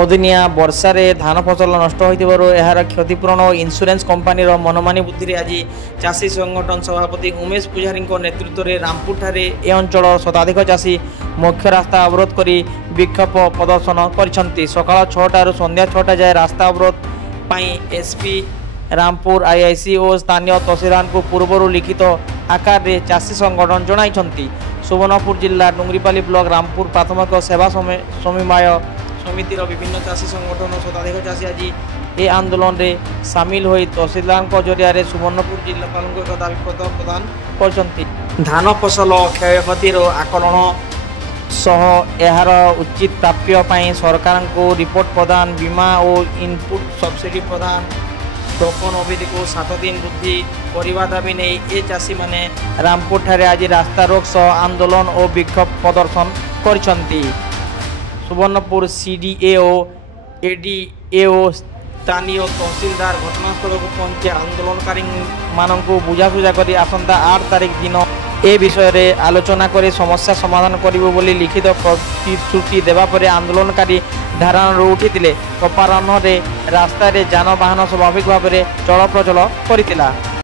ଅଦିନିଆ ବର୍ଷାରେ ଧାନ ଫସଲ ନଷ୍ଟ ହୋଇଥିବାରୁ ଏହାର କ୍ଷତିପୂରଣ ଓ ଇନ୍ସୁରାନ୍ସ କମ୍ପାନୀର ମନମାନି ବୁଦ୍ଧିରେ ଆଜି ଚାଷୀ ସଂଗଠନ ସଭାପତି ଉମେଶ ପୂଜାରୀଙ୍କ ନେତୃତ୍ୱରେ ରାମପୁରଠାରେ ଏ ଅଞ୍ଚଳର ଶତାଧିକ ଚାଷୀ ମୁଖ୍ୟ ରାସ୍ତା ଅବରୋଧ କରି ବିକ୍ଷୋଭ ପ୍ରଦର୍ଶନ କରିଛନ୍ତି। ସକାଳ 6ଟାରୁ ସନ୍ଧ୍ୟା 6ଟା ଯାଏ ରାସ୍ତା ଅବରୋଧ ପାଇଁ ଏସ୍ପି ରାମପୁର ଆଇଆଇସି ଓ ସ୍ଥାନୀୟ ତହସିଲଦାରଙ୍କୁ ପୂର୍ବରୁ ଲିଖିତ ଆକାରରେ ଚାଷୀ ସଂଗଠନ ଜଣାଇଛନ୍ତି। ସୁବର୍ଣ୍ଣପୁର ଜିଲ୍ଲା ଡୁଙ୍ଗରିପାଲି ବ୍ଲକ ରାମପୁର ପ୍ରାଥମିକ ସେବା ସମବାୟ ସମିତିର ବିଭିନ୍ନ ଚାଷୀ ସଂଗଠନ ଶତାଧିକ ଚାଷୀ ଆଜି ଏ ଆନ୍ଦୋଳନରେ ସାମିଲ ହୋଇ ତହସିଲଦାରଙ୍କ ଜରିଆରେ ସୁବର୍ଣ୍ଣପୁର ଜିଲ୍ଲାପାଳଙ୍କୁ ଏକ ଦାବିପତ୍ର ପ୍ରଦାନ କରିଛନ୍ତି। ଧାନ ଫସଲ କ୍ଷୟକ୍ଷତିର ଆକଳନ ସହ ଏହାର ଉଚିତ ପ୍ରାପ୍ୟ ପାଇଁ ସରକାରଙ୍କୁ ରିପୋର୍ଟ ପ୍ରଦାନ, ବୀମା ଓ ଇନପୁଟ ସବସିଡି ପ୍ରଦାନ, ଟୋକନ ଅବଧିକୁ 7 ଦିନ ବୃଦ୍ଧି କରିବା ଦାବି ନେଇ ଏ ଚାଷୀମାନେ ରାମପୁରଠାରେ ଆଜି ରାସ୍ତାରୋକ ସହ ଆନ୍ଦୋଳନ ଓ ବିକ୍ଷୋଭ ପ୍ରଦର୍ଶନ କରିଛନ୍ତି। ସୁବର୍ଣ୍ଣପୁର ସିଡିଏ ଓ ଏଡିଏ ଓ ସ୍ଥାନୀୟ ତହସିଲଦାର ଘଟଣାସ୍ଥଳକୁ ପହଞ୍ଚି ଆନ୍ଦୋଳନକାରୀମାନଙ୍କୁ ବୁଝାସୁଝା କରି ଆସନ୍ତା 8 ତାରିଖ ଦିନ ଏ ବିଷୟରେ ଆଲୋଚନା କରି ସମସ୍ୟା ସମାଧାନ କରିବୁ ବୋଲି ଲିଖିତ ପ୍ରତିଶ୍ରୁତି ଦେବା ପରେ ଆନ୍ଦୋଳନକାରୀ ଧାରଣାରୁ ଉଠିଥିଲେ। ଅପରାହ୍ନରେ ରାସ୍ତାରେ ଯାନବାହନ ସ୍ୱାଭାବିକ ଭାବରେ ଚଳପ୍ରଚଳ କରିଥିଲା।